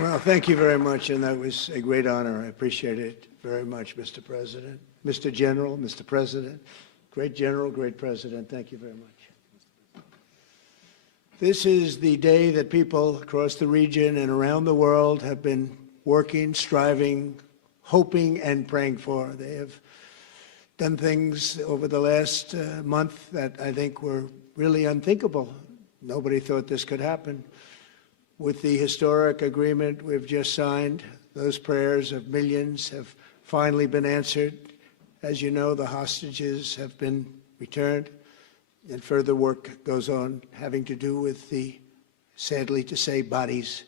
Well, thank you very much, and that was a great honor. I appreciate it very much, Mr. President. Mr. General, Mr. President, great General, great President, thank you very much. This is the day that people across the region and around the world have been working, striving, hoping, and praying for. They have done things over the last month that I think were really unthinkable. Nobody thought this could happen. With the historic agreement we've just signed, those prayers of millions have finally been answered. As you know, the hostages have been returned, and further work goes on having to do with the, sadly to say, bodies.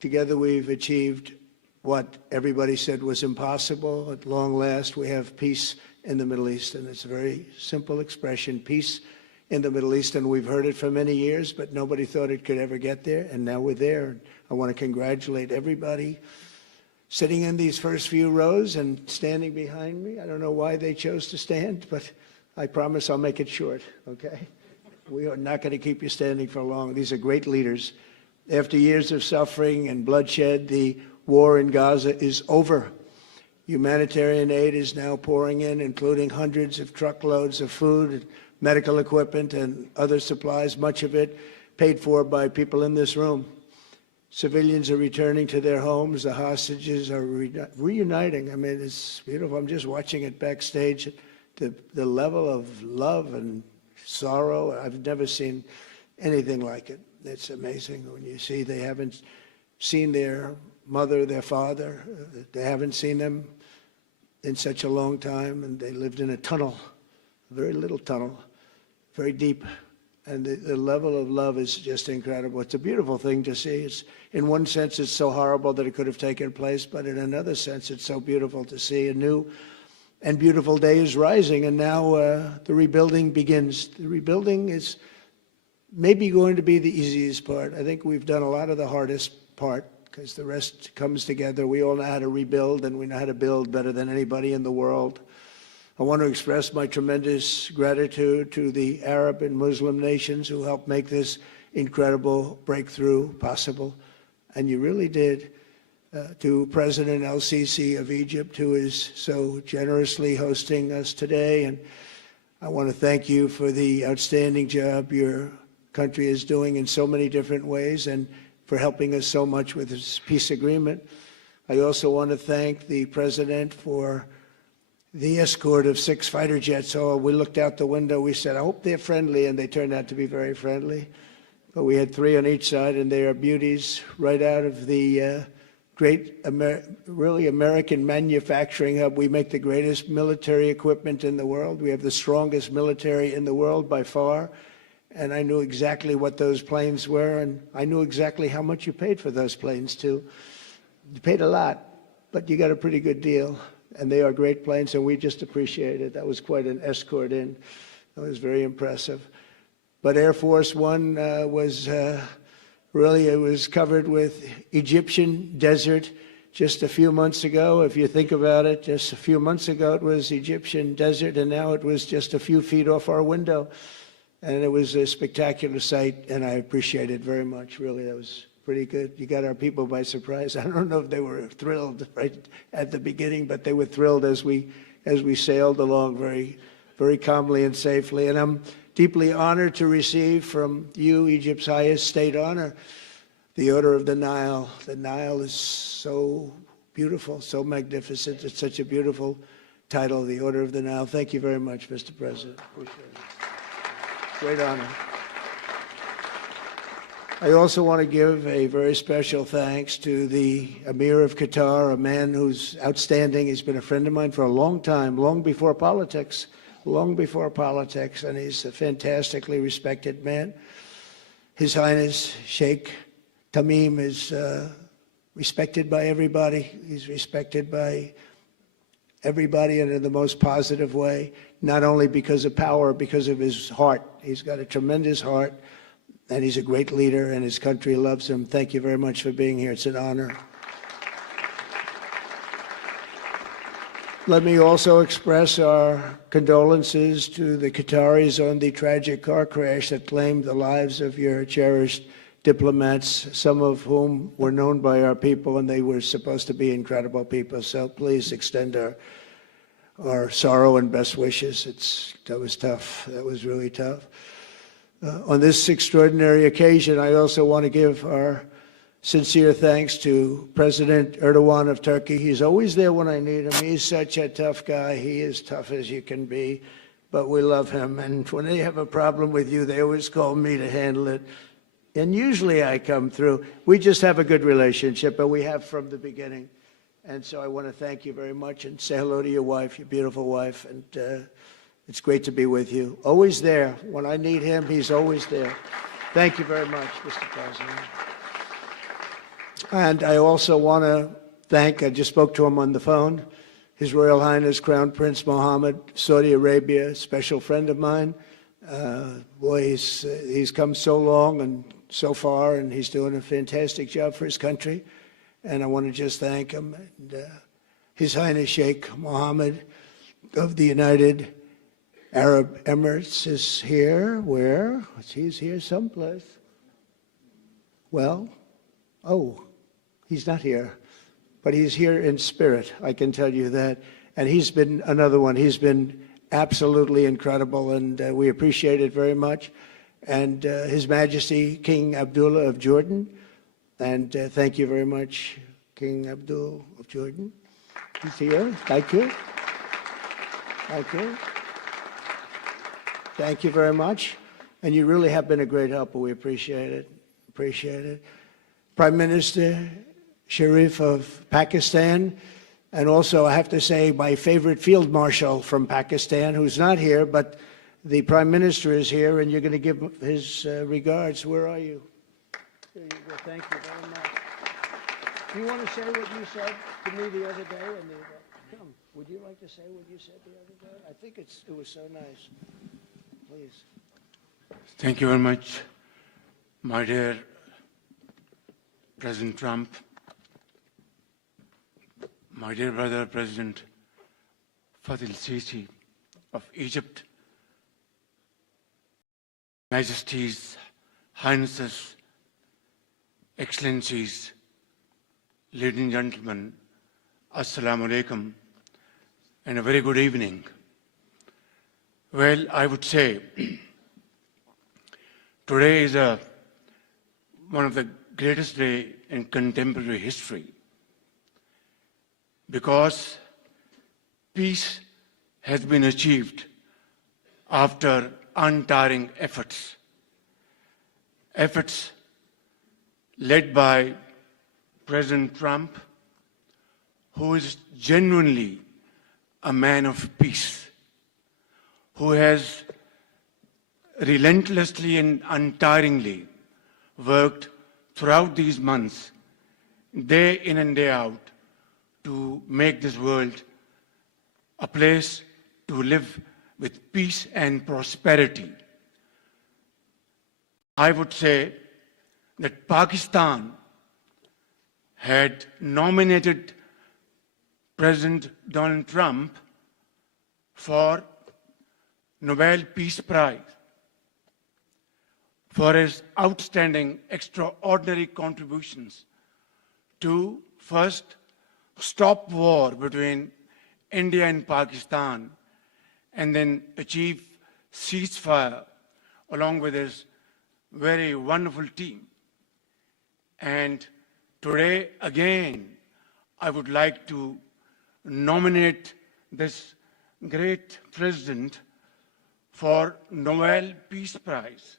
Together we've achieved what everybody said was impossible. At long last, we have peace in the Middle East, and it's a very simple expression, peace in the Middle East, and we've heard it for many years, but nobody thought it could ever get there, and now we're there. I want to congratulate everybody sitting in these first few rows and standing behind me. I don't know why they chose to stand, but I promise I'll make it short, okay? We are not going to keep you standing for long. These are great leaders. After years of suffering and bloodshed, the war in Gaza is over. Humanitarian aid is now pouring in, including hundreds of truckloads of food, medical equipment, and other supplies, much of it paid for by people in this room. Civilians are returning to their homes. The hostages are reuniting. I mean, it's beautiful. I'm just watching it backstage. The level of love and sorrow, I've never seen anything like it. It's amazing when you see they haven't seen their mother, their father. They haven't seen them in such a long time, and they lived in a tunnel, a very little tunnel, very deep. And the level of love is just incredible. It's a beautiful thing to see. It's, in one sense, it's so horrible that it could have taken place, but in another sense, it's so beautiful to see a new and beautiful day is rising, and now the rebuilding begins. The rebuilding is maybe going to be the easiest part. I think we've done a lot of the hardest part, because the rest comes together. We all know how to rebuild, and we know how to build better than anybody in the world. I want to express my tremendous gratitude to the Arab and Muslim nations who helped make this incredible breakthrough possible, and you really did. To President El-Sisi of Egypt, who is so generously hosting us today, and I want to thank you for the outstanding job your country is doing in so many different ways, and for helping us so much with this peace agreement. I also want to thank the President for the escort of 6 fighter jets. Oh, we looked out the window, we said, I hope they're friendly, and they turned out to be very friendly. But we had 3 on each side, and they are beauties right out of the great, really American manufacturing hub. We make the greatest military equipment in the world. We have the strongest military in the world by far. And I knew exactly what those planes were, and I knew exactly how much you paid for those planes, too. You paid a lot, but you got a pretty good deal. And they are great planes, and we just appreciate it. That was quite an escort in. That was very impressive. But Air Force One was really, it was covered with Egyptian desert just a few months ago. If you think about it, just a few months ago it was Egyptian desert, and now it was just a few feet off our window. And it was a spectacular sight, and I appreciate it very much. Really, that was pretty good. You got our people by surprise. I don't know if they were thrilled right at the beginning, but they were thrilled as we sailed along very, very calmly and safely. And I'm deeply honored to receive from you, Egypt's highest state honor, the Order of the Nile. The Nile is so beautiful, so magnificent. It's such a beautiful title, the Order of the Nile. Thank you very much, Mr. President. Appreciate it. Great honor. I also want to give a very special thanks to the Emir of Qatar, a man who's outstanding. He's been a friend of mine for a long time, long before politics, and he's a fantastically respected man. His Highness Sheikh Tamim is respected by everybody. He's respected by everybody, and in the most positive way, not only because of power, because of his heart. He's got a tremendous heart, and he's a great leader, and his country loves him. Thank you very much for being here. It's an honor. Let me also express our condolences to the Qataris on the tragic car crash that claimed the lives of your cherished diplomats, some of whom were known by our people, and they were supposed to be incredible people. So please extend our sorrow and best wishes. That was tough. That was really tough. On this extraordinary occasion, I also want to give our sincere thanks to President Erdogan of Turkey. He's always there when I need him. He's such a tough guy. He is tough as you can be, but we love him. And when they have a problem with you, they always call me to handle it. And usually I come through. We just have a good relationship, and we have from the beginning. And so I want to thank you very much and say hello to your wife, your beautiful wife. And it's great to be with you. Always there. When I need him, he's always there. Thank you very much, Mr. President. And I also want to thank, I just spoke to him on the phone, His Royal Highness Crown Prince Mohammed, Saudi Arabia, a special friend of mine. Boy, he's come so long and so far, and he's doing a fantastic job for his country. And I want to just thank him. And, His Highness Sheikh Mohammed of the United Arab Emirates is here. Where? He's here someplace. Well, oh, he's not here, but he's here in spirit, I can tell you that. And he's been another one. He's been absolutely incredible, and we appreciate it very much. And His Majesty King Abdullah of Jordan, and thank you very much, King Abdul of Jordan. He's here. Thank you. Thank you. Thank you very much. And you really have been a great helper. We appreciate it. Appreciate it. Prime Minister Sharif of Pakistan, and also I have to say my favorite Field Marshal from Pakistan, who's not here, but the Prime Minister is here, and you're going to give his regards. Where are you? There you go. Thank you very much. Do you want to say what you said to me the other day? Come, would you like to say what you said the other day? I think it was so nice. Please. Thank you very much, my dear President Trump, my dear brother President al-Sisi of Egypt, Majesties, Highnesses, Excellencies, ladies and gentlemen, Assalamu alaikum, and a very good evening. Well, I would say today is one of the greatest days in contemporary history, because peace has been achieved after untiring efforts led by President Trump, who is genuinely a man of peace, who has relentlessly and untiringly worked throughout these months, day in and day out, to make this world a place to live with peace and prosperity. I would say that Pakistan had nominated President Donald Trump for Nobel Peace Prize for his outstanding, extraordinary contributions to first stop war between India and Pakistan, and then achieve ceasefire along with his very wonderful team. And today, again, I would like to nominate this great president for Nobel Peace Prize,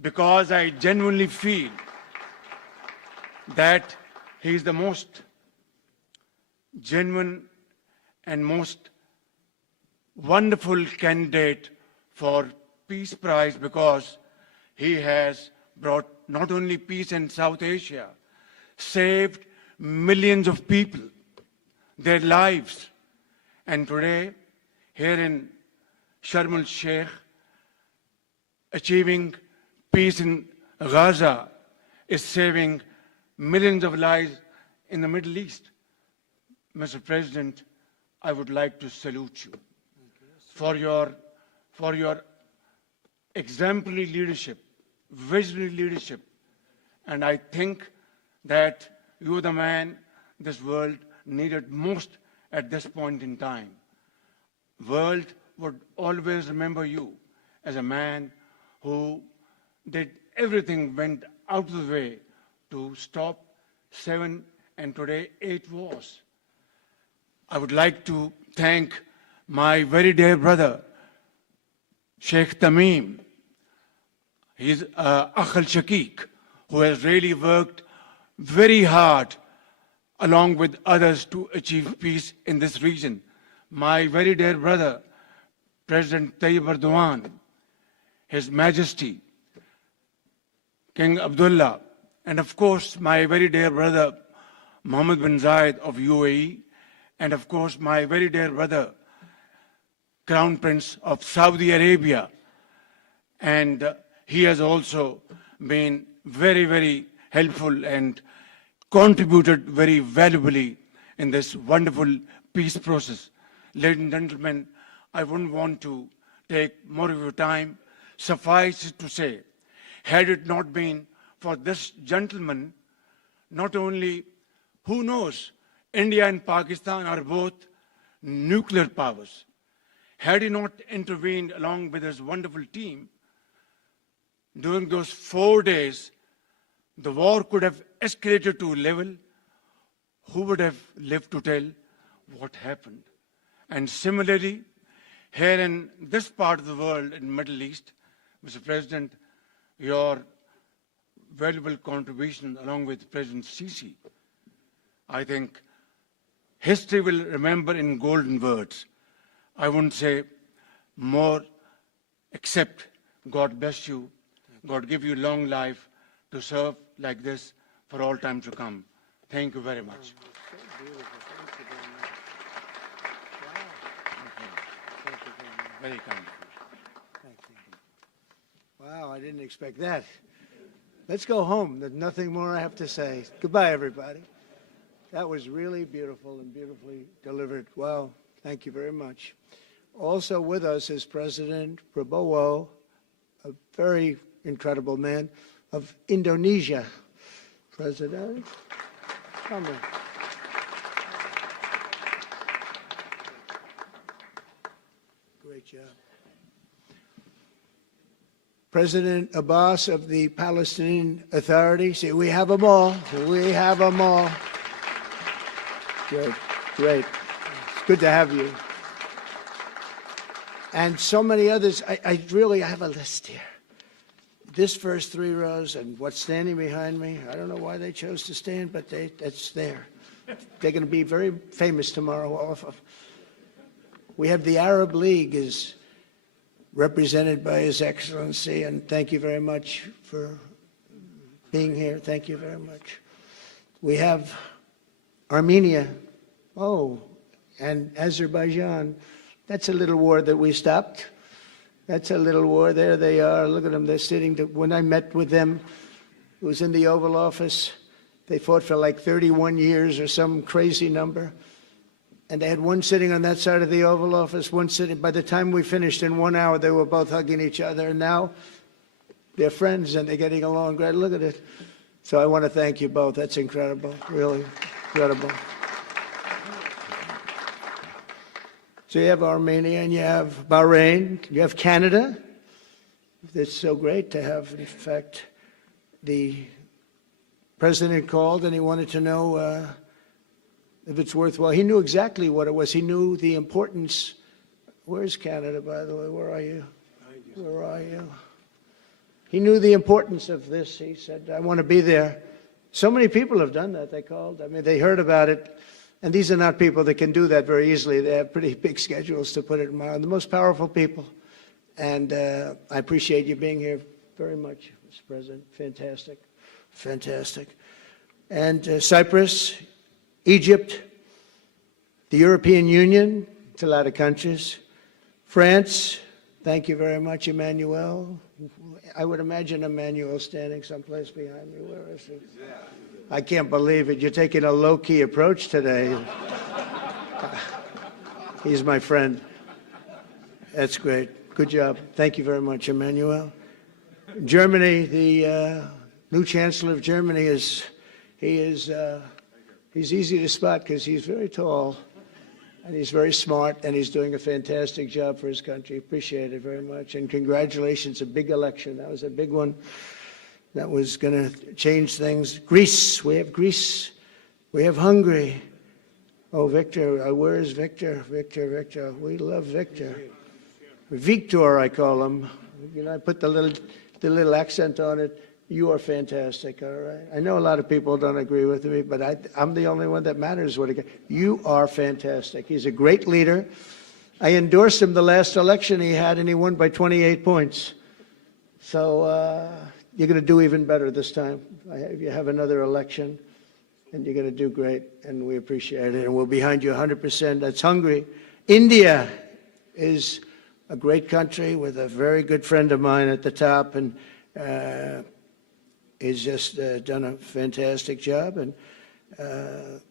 because I genuinely feel that he is the most genuine and most wonderful candidate for Peace Prize, because he has brought not only peace in South Asia, saved millions of people, their lives. And today, here in Sharm El-Sheikh, achieving peace in Gaza is saving millions of lives in the Middle East. Mr. President, I would like to salute you for your exemplary leadership, visionary leadership And I think that you're the man this world needed most at this point in time. World would always remember you as a man who did everything, went out of the way to stop 7 and today 8 wars. I would like to thank my very dear brother, Sheikh Tamim. He's Akh al-Shaqiq, who has really worked very hard along with others to achieve peace in this region. My very dear brother, President Tayyip Erdogan, His Majesty, King Abdullah, and of course my very dear brother, Mohammed bin Zayed of UAE, and of course my very dear brother, Crown Prince of Saudi Arabia. And he has also been very, very helpful and contributed very valuably in this wonderful peace process. Ladies and gentlemen, I wouldn't want to take more of your time. Suffice it to say, had it not been for this gentleman, not only, who knows, India and Pakistan are both nuclear powers. Had he not intervened along with his wonderful team, during those 4 days, the war could have escalated to a level. Who would have lived to tell what happened? And similarly, here in this part of the world, in the Middle East, Mr. President, your valuable contribution along with President Sisi, I think history will remember in golden words. I wouldn't say more, except God bless you, God give you long life to serve like this for all time to come. Thank you very much. Very kind. Thank you. Wow, I didn't expect that. Let's go home. There's nothing more I have to say. Goodbye, everybody. That was really beautiful and beautifully delivered. Wow, thank you very much. Also with us is President Prabowo, a very incredible man, of Indonesia. President, come on. Great job. President Abbas of the Palestinian Authority. See, we have them all. We have them all. Good, great. It's good to have you. And so many others. I have a list here. This first 3 rows and what's standing behind me, I don't know why they chose to stand, but that's there. They're going to be very famous tomorrow, all of them. We have the Arab League is represented by His Excellency, and thank you very much for being here. Thank you very much. We have Armenia, and Azerbaijan. That's a little war that we stopped. That's a little war. There they are. Look at them. They're sitting. When I met with them, it was in the Oval Office. They fought for like 31 years or some crazy number. And they had one sitting on that side of the Oval Office, one sitting. By the time we finished in 1 hour, they were both hugging each other. And now they're friends and they're getting along great. Look at it. So I want to thank you both. That's incredible. Really incredible. So you have Armenia and you have Bahrain, you have Canada. It's so great to have, in fact, the president called and he wanted to know if it's worthwhile. He knew exactly what it was. He knew the importance. Where's Canada, by the way? Where are you? Where are you? He knew the importance of this. He said, I want to be there. So many people have done that. They called. I mean, they heard about it. And these are not people that can do that very easily. They have pretty big schedules, to put it mildly. The most powerful people. And I appreciate you being here very much, Mr. President. Fantastic. Fantastic. And Cyprus, Egypt, the European Union, it's a lot of countries. France, thank you very much, Emmanuel. I would imagine Emmanuel standing someplace behind me. Where is he? I can't believe it. You're taking a low-key approach today. He's my friend. That's great. Good job. Thank you very much, Emmanuel. Germany, the new Chancellor of Germany he's easy to spot because he's very tall and he's very smart and he's doing a fantastic job for his country. Appreciate it very much. And congratulations, a big election. That was a big one. That was going to change things. Greece, we have Greece. We have Hungary. Oh, Victor, where is Victor? Victor. We love Victor. Victor, I call him. You know, I put the little accent on it. You are fantastic, all right? I know a lot of people don't agree with me, but I'm the only one that matters. You are fantastic. He's a great leader. I endorsed him the last election he had, and he won by 28 points. So you're going to do even better this time. If you have another election, and you're going to do great, and we appreciate it, and we're behind you 100%. That's Hungary. India is a great country with a very good friend of mine at the top, and he's just done a fantastic job. And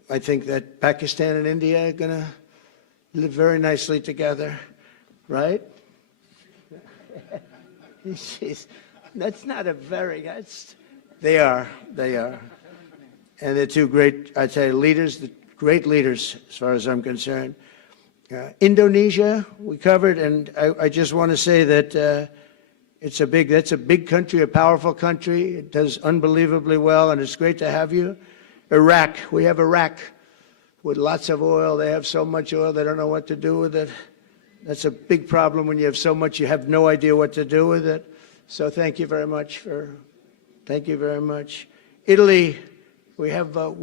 I think that Pakistan and India are going to live very nicely together, right? That's not a very, they are. And they're two great, I'd say, leaders, great leaders as far as I'm concerned. Indonesia, we covered, and I just want to say that that's a big country, a powerful country. It does unbelievably well, and it's great to have you. Iraq, we have Iraq with lots of oil. They have so much oil, they don't know what to do with it. That's a big problem when you have so much, you have no idea what to do with it. So thank you very much thank you very much. Italy, we have a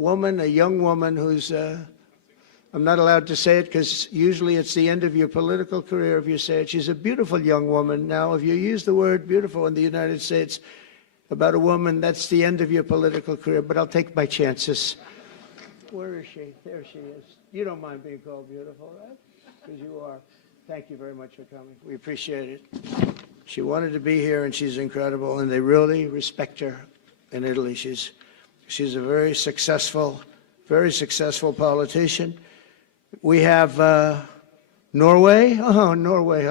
young woman who's, I'm not allowed to say it because usually it's the end of your political career if you say it. She's a beautiful young woman. Now, if you use the word beautiful in the United States about a woman, that's the end of your political career, but I'll take my chances. Where is she? There she is. You don't mind being called beautiful, right? Because you are. Thank you very much for coming. We appreciate it. She wanted to be here, and she's incredible, and they really respect her in Italy. She's a very successful politician. We have Norway. Oh, Norway.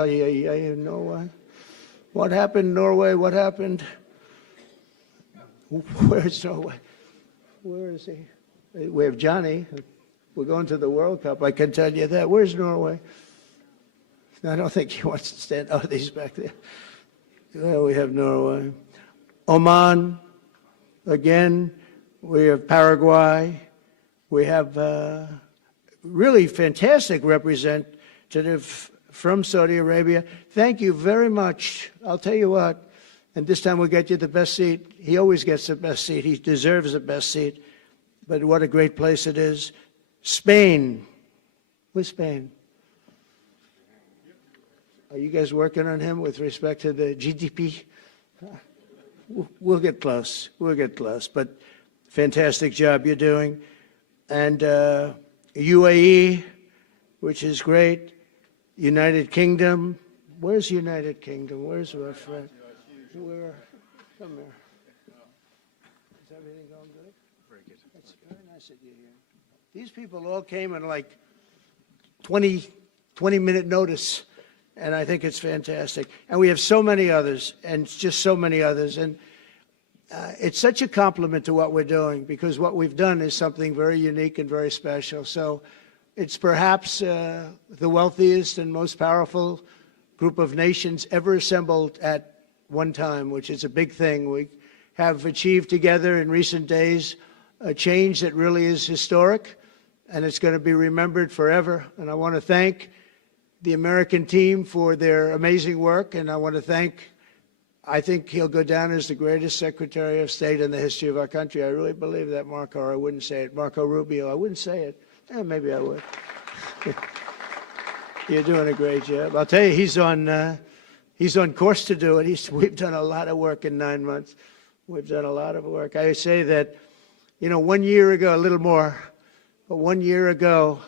Norway. What happened, Norway? What happened? Where's Norway? Where is he? We have Johnny. We're going to the World Cup. I can tell you that. Where's Norway? I don't think he wants to stand. Oh, he's back there. Well, we have Norway. Oman. Again, we have Paraguay. We have really fantastic representative from Saudi Arabia. Thank you very much. I'll tell you what, and this time we'll get you the best seat. He always gets the best seat. He deserves the best seat. But what a great place it is. Spain. Where's Spain? Are you guys working on him with respect to the GDP? We'll get close. But fantastic job you're doing. And UAE, which is great. United Kingdom. Where's United Kingdom? Where's our friend? Come here. Is everything going good? Very good. That's very nice of you here. These people all came in like 20-minute notice. And I think it's fantastic. And we have so many others, and just so many others. And it's such a compliment to what we're doing, because what we've done is something very unique and very special. So it's perhaps the wealthiest and most powerful group of nations ever assembled at one time, which is a big thing. We have achieved together in recent days a change that really is historic, and it's going to be remembered forever. And I want to thank the American team for their amazing work, and I want to I think he'll go down as the greatest Secretary of State in the history of our country. I really believe that, Marco, or I wouldn't say it. Marco Rubio, I wouldn't say it. Maybe I would. You're doing a great job. I'll tell you, he's on course to do it. We've done a lot of work in 9 months. We've done a lot of work. I say that, 1 year ago, a little more, but 1 year ago,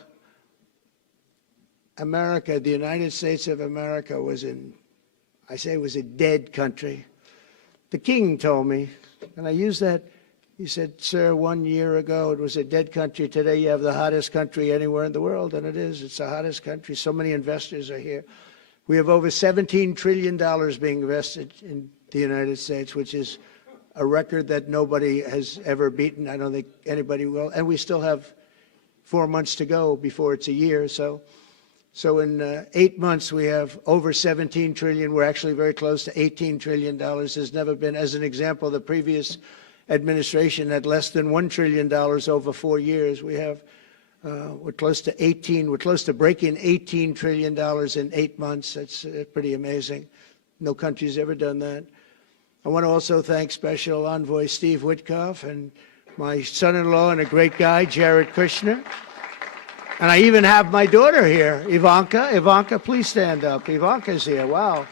America, the United States of America was was a dead country. The king told me, and I use that, he said, sir, 1 year ago it was a dead country. Today you have the hottest country anywhere in the world, and it is. It's the hottest country. So many investors are here. We have over $17 trillion being invested in the United States, which is a record that nobody has ever beaten. I don't think anybody will. And we still have 4 months to go before it's a year. So in 8 months, we have over 17 trillion. We're actually very close to $18 trillion. There's never been, as an example, the previous administration had less than $1 trillion over 4 years. We have, we're close to breaking $18 trillion in 8 months. That's pretty amazing. No country's ever done that. I want to also thank Special Envoy Steve Witkoff and my son-in-law and a great guy, Jared Kushner. And I even have my daughter here, Ivanka. Ivanka, please stand up. Ivanka's here. Wow.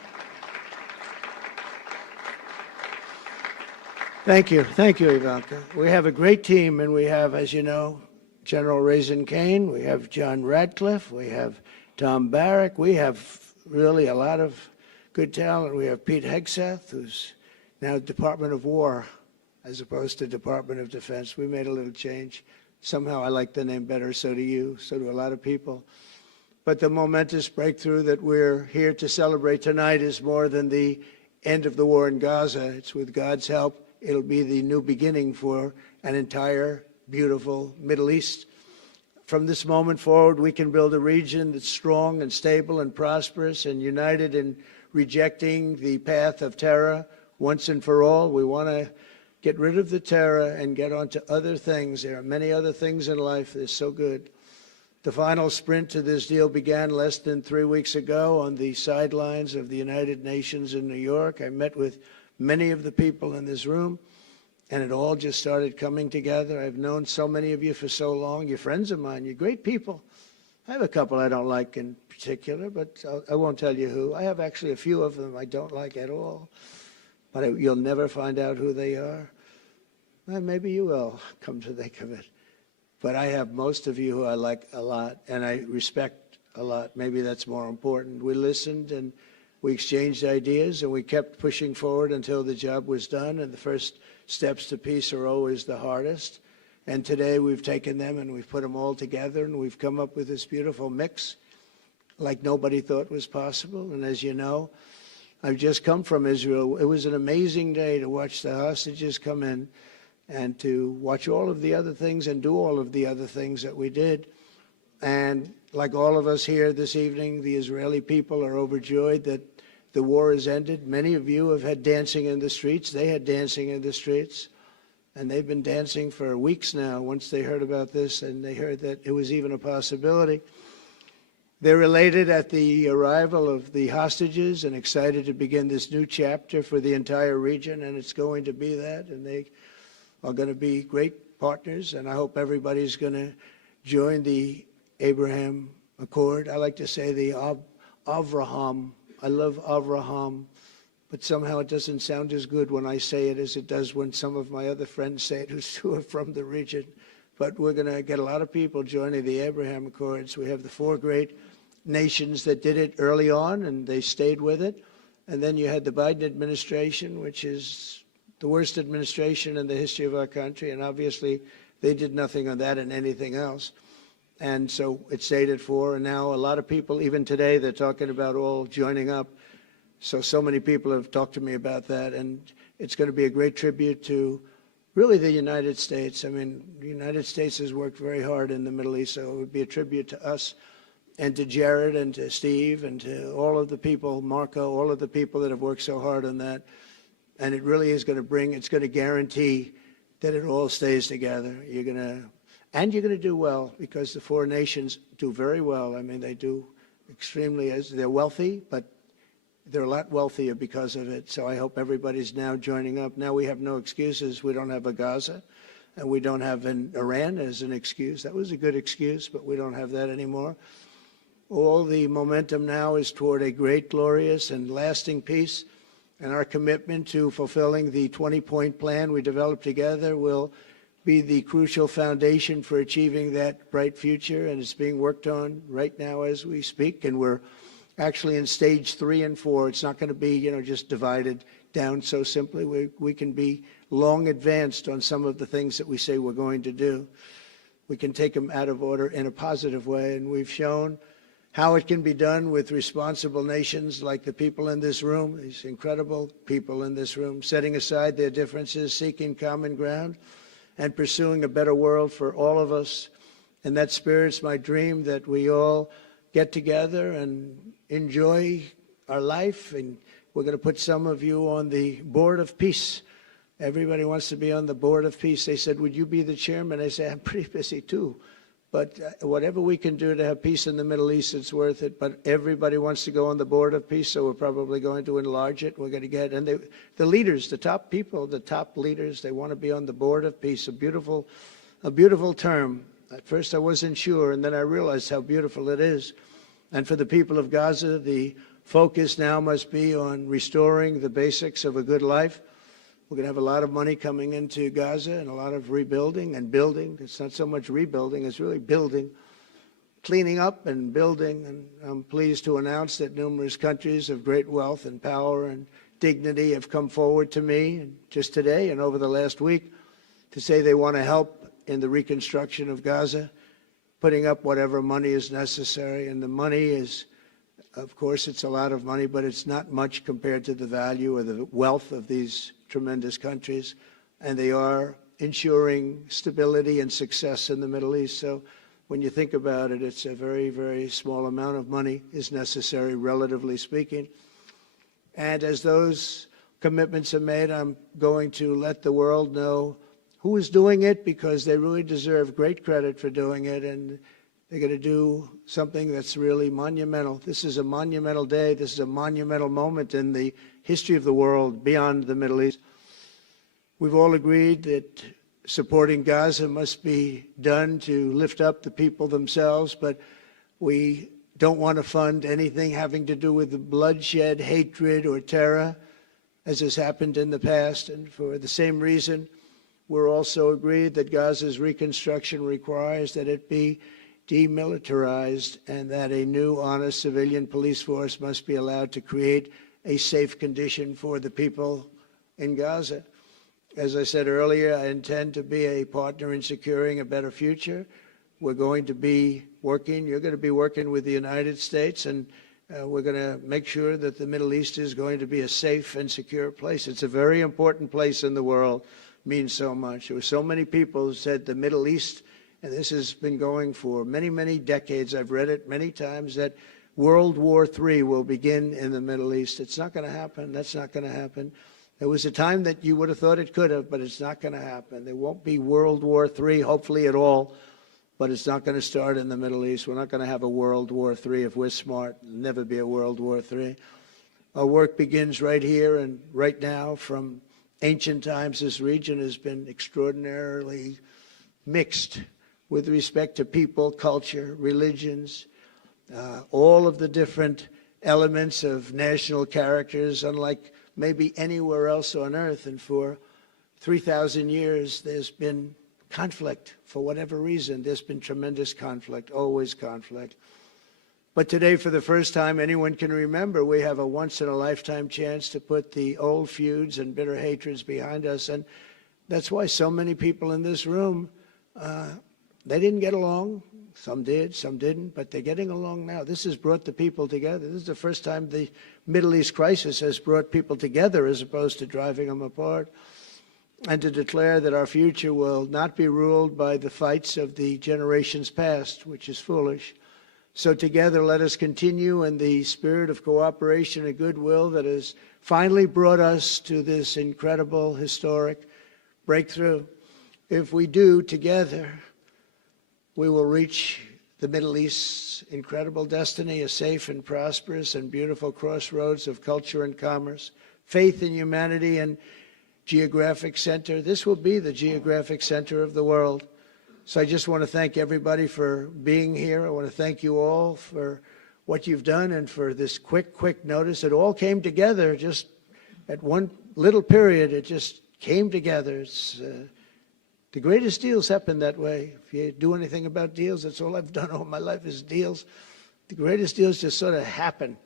Thank you. Thank you, Ivanka. We have a great team, and we have, as you know, General Raisin Kane. We have John Radcliffe. We have Tom Barrack. We have really a lot of good talent. We have Pete Hegseth, who's now Department of War as opposed to Department of Defense. We made a little change. Somehow I like the name better, so do you, so do a lot of people. But the momentous breakthrough that we're here to celebrate tonight is more than the end of the war in Gaza. It's with God's help. It'll be the new beginning for an entire beautiful Middle East. From this moment forward, we can build a region that's strong and stable and prosperous and united in rejecting the path of terror once and for all. We want to get rid of the terror and get on to other things. There are many other things in life that are so good. The final sprint to this deal began less than 3 weeks ago on the sidelines of the United Nations in New York. I met with many of the people in this room, and it all just started coming together. I've known so many of you for so long. You're friends of mine. You're great people. I have a couple I don't like in particular, but I won't tell you who. I have actually a few of them I don't like at all. But you'll never find out who they are. Well, maybe you will, come to think of it. But I have most of you who I like a lot, and I respect a lot. Maybe that's more important. We listened, and we exchanged ideas, and we kept pushing forward until the job was done. And the first steps to peace are always the hardest. And today we've taken them, and we've put them all together, and we've come up with this beautiful mix like nobody thought was possible. And as you know, I've just come from Israel. It was an amazing day to watch the hostages come in and to watch all of the other things and do all of the other things that we did. And like all of us here this evening, the Israeli people are overjoyed that the war has ended. Many of you have had dancing in the streets. They had dancing in the streets. And they've been dancing for weeks now once they heard about this and they heard that it was even a possibility. They're elated at the arrival of the hostages and excited to begin this new chapter for the entire region, and it's going to be that, and they are going to be great partners, and I hope everybody's going to join the Abraham Accord. I like to say the Avraham. I love Avraham, but somehow it doesn't sound as good when I say it as it does when some of my other friends say it who are from the region. But we're going to get a lot of people joining the Abraham Accords. We have the 4 great nations that did it early on, and they stayed with it. And then you had the Biden administration, which is the worst administration in the history of our country. And obviously, they did nothing on that and anything else. And so it stayed at 4. And now a lot of people, even today, they're talking about all joining up. So many people have talked to me about that. And it's going to be a great tribute to really the United States. I mean, the United States has worked very hard in the Middle East, so it would be a tribute to us and to Jared and to Steve and to all of the people, Marco, all of the people that have worked so hard on that. And it really is going to bring, it's going to guarantee that it all stays together. You're going to do well, because the 4 nations do very well. I mean, they do extremely, they're wealthy, but they're a lot wealthier because of it. So I hope everybody's now joining up. Now we have no excuses. We don't have a Gaza, and we don't have an Iran as an excuse. That was a good excuse, but we don't have that anymore. All the momentum now is toward a great, glorious, and lasting peace. And our commitment to fulfilling the 20-point plan we developed together will be the crucial foundation for achieving that bright future. And it's being worked on right now as we speak. And we're actually in stage 3 and 4. It's not going to be, just divided down so simply. We can be long advanced on some of the things that we say we're going to do. We can take them out of order in a positive way. And we've shown how it can be done with responsible nations like the people in this room, these incredible people in this room, setting aside their differences, seeking common ground, and pursuing a better world for all of us. In that spirit, it's my dream that we all get together and enjoy our life. And we're going to put some of you on the Board of Peace. Everybody wants to be on the Board of Peace. They said, would you be the chairman? I say, I'm pretty busy too. But whatever we can do to have peace in the Middle East, it's worth it. But everybody wants to go on the Board of Peace, so we're probably going to enlarge it. We're going to get, and the leaders, the top people, the top leaders, they want to be on the Board of Peace. A beautiful term. At first I wasn't sure, and then I realized how beautiful it is. And for the people of Gaza, the focus now must be on restoring the basics of a good life. We're going to have a lot of money coming into Gaza and a lot of rebuilding and building. It's not so much rebuilding, it's really building, cleaning up and building. And I'm pleased to announce that numerous countries of great wealth and power and dignity have come forward to me just today and over the last week to say they want to help in the reconstruction of Gaza, putting up whatever money is necessary. And the money is, of course, it's a lot of money, but it's not much compared to the value or the wealth of these tremendous countries, and they are ensuring stability and success in the Middle East. So when you think about it, it's a very, very small amount of money is necessary, relatively speaking. And as those commitments are made, I'm going to let the world know who is doing it, because they really deserve great credit for doing it, and they're going to do something that's really monumental. This is a monumental day. This is a monumental moment in the history of the world beyond the Middle East. We've all agreed that supporting Gaza must be done to lift up the people themselves, but we don't want to fund anything having to do with the bloodshed, hatred, or terror, as has happened in the past. And for the same reason, we're also agreed that Gaza's reconstruction requires that it be demilitarized and that a new, honest civilian police force must be allowed to create a safe condition for the people in Gaza. As I said earlier, I intend to be a partner in securing a better future. We're going to be working, you're going to be working with the United States, and we're going to make sure that the Middle East is going to be a safe and secure place. It's a very important place in the world, means so much. There were so many people who said the Middle East, and this has been going for many, many decades. I've read it many times, that World War III will begin in the Middle East. It's not going to happen. That's not going to happen. There was a time that you would have thought it could have, but it's not going to happen. There won't be World War III, hopefully at all, but it's not going to start in the Middle East. We're not going to have a World War III if we're smart. There'll never be a World War III. Our work begins right here and right now. From ancient times, this region has been extraordinarily mixed with respect to people, culture, religions, all of the different elements of national characters, unlike maybe anywhere else on earth. And for 3,000 years, there's been conflict. For whatever reason, there's been tremendous conflict, always conflict. But today, for the first time anyone can remember, we have a once-in-a-lifetime chance to put the old feuds and bitter hatreds behind us. And that's why so many people in this room, they didn't get along. Some did, some didn't, but they're getting along now. This has brought the people together. This is the first time the Middle East crisis has brought people together as opposed to driving them apart. And to declare that our future will not be ruled by the fights of the generations past, which is foolish. So together, let us continue in the spirit of cooperation and goodwill that has finally brought us to this incredible, historic breakthrough. If we do together, we will reach the Middle East's incredible destiny, a safe and prosperous and beautiful crossroads of culture and commerce, faith in humanity and geographic center. This will be the geographic center of the world. So I just want to thank everybody for being here. I want to thank you all for what you've done and for this quick notice. It all came together just at one little period. It just came together. It's the greatest deals happen that way. If you do anything about deals, that's all I've done all my life is deals. The greatest deals just sort of happen.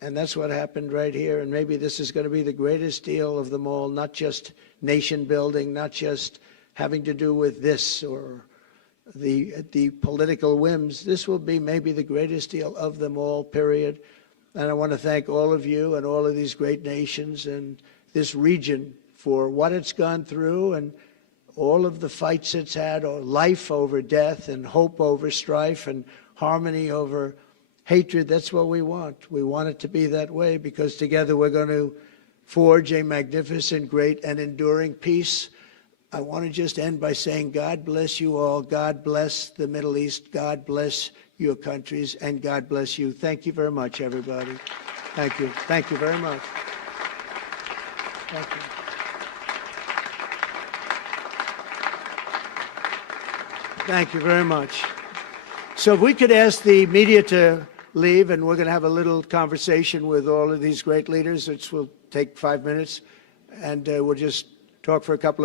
And that's what happened right here. And maybe this is going to be the greatest deal of them all, not just nation building, not just having to do with this or the political whims. This will be maybe the greatest deal of them all, period. And I want to thank all of you and all of these great nations and this region for what it's gone through and all of the fights it's had, or life over death and hope over strife and harmony over hatred. That's what we want. We want it to be that way because together we're going to forge a magnificent, great, and enduring peace. I want to just end by saying God bless you all. God bless the Middle East. God bless your countries, and God bless you. Thank you very much, everybody. Thank you. Thank you very much. Thank you. Thank you very much. So if we could ask the media to leave, and we're going to have a little conversation with all of these great leaders, which will take 5 minutes, and we'll just talk for a couple of